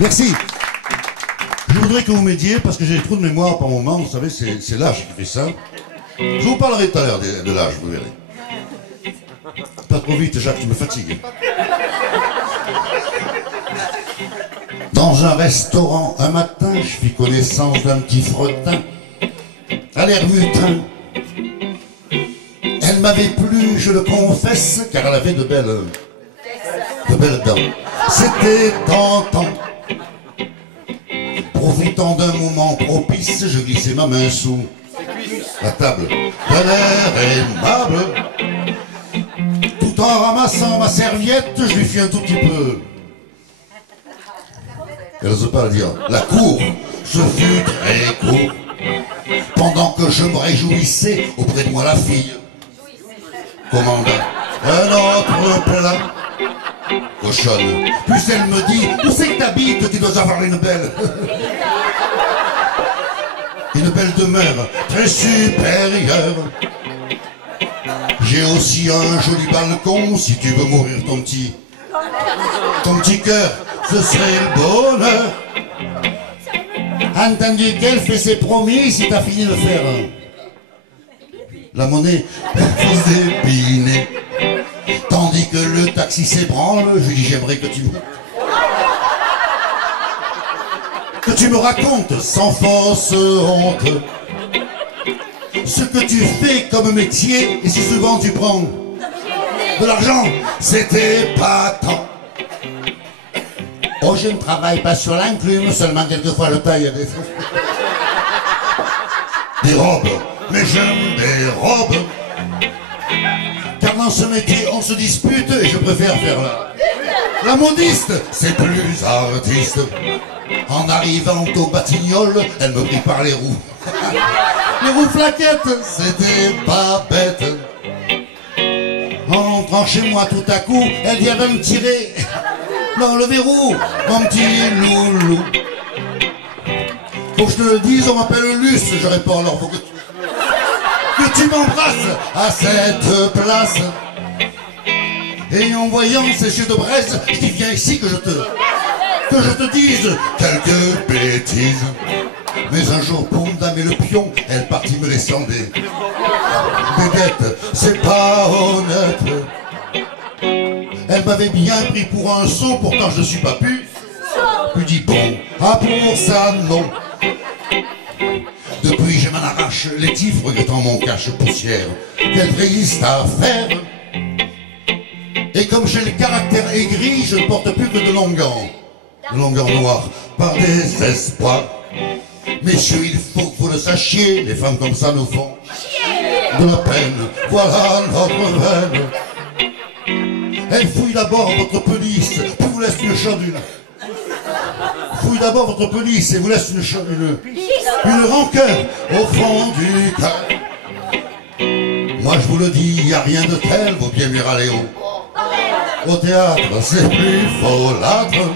Merci. Je voudrais que vous m'aidiez parce que j'ai trop de mémoire par moment. Vous savez, c'est l'âge qui fait ça. Je vous parlerai tout à l'heure de l'âge, vous verrez. Pas trop vite, Jacques, tu me fatigues. Dans un restaurant, un matin, je fis connaissance d'un petit fretin, à l'air mutin. Elle m'avait plu, je le confesse, car elle avait de belles dents. C'était tentant. Profitant d'un moment propice, je glissai ma main sous la table d'un air aimable. Tout en ramassant ma serviette, je lui fis un tout petit peu. Elle n'ose pas le dire. La cour, ce fut très court. Pendant que je me réjouissais, auprès de moi la fille commanda un autre plat. Cochonne. Puis elle me dit, où c'est que t'habites? Tu dois avoir une belle demeure, très supérieure. J'ai aussi un joli balcon, si tu veux mourir ton petit cœur, ce serait le bonheur. Entendu qu'elle fait ses promis, si t'as fini de faire la monnaie, faisait piner. Tandis que le taxi s'ébranle, je lui dis j'aimerais que tu me racontes sans fausse honte ce que tu fais comme métier et si souvent tu prends de l'argent, c'était pas tant. Oh, je ne travaille pas sur l'enclume, seulement quelquefois le taille des robes, mais j'aime des robes. Car dans ce métier, on se dispute et je préfère faire la modiste, c'est plus artiste. En arrivant au Batignolles, elle me prit par les roues. Les roues flaquettes, c'était pas bête. En entrant chez moi tout à coup, elle vient me tirer dans le verrou, mon petit loulou. Faut que je te le dise, on m'appelle Luce, je réponds alors faut que tu m'embrasses à cette place. Et en voyant ces yeux de braise, je dis viens ici que je te dise quelques bêtises. Mais un jour pour me damer le pion, elle partit me laissant des dettes. C'est pas honnête. Elle m'avait bien pris pour un sot, pourtant je ne suis pas pu. Puis dis bon, ah pour ça non. Depuis je m'en arrache les tifs, regrettant mon cache poussière qu'elle résiste à faire. Et comme j'ai le caractère aigri, je ne porte plus que de longs gants noirs, par désespoir. Messieurs, il faut que vous le sachiez, les femmes comme ça nous font de la peine, voilà notre veine. Elle fouille d'abord votre pelisse, puis vous laisse une chaude. Fouille d'abord votre pelisse et vous laisse une rancœur au fond du cœur. Moi je vous le dis, il n'y a rien de tel, vaut bien mieux aller au théâtre, c'est plus folâtre.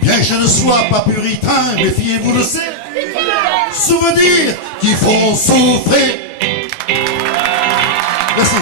Bien que je ne sois pas puritain, méfiez-vous de ces souvenirs qui font souffrir. Merci.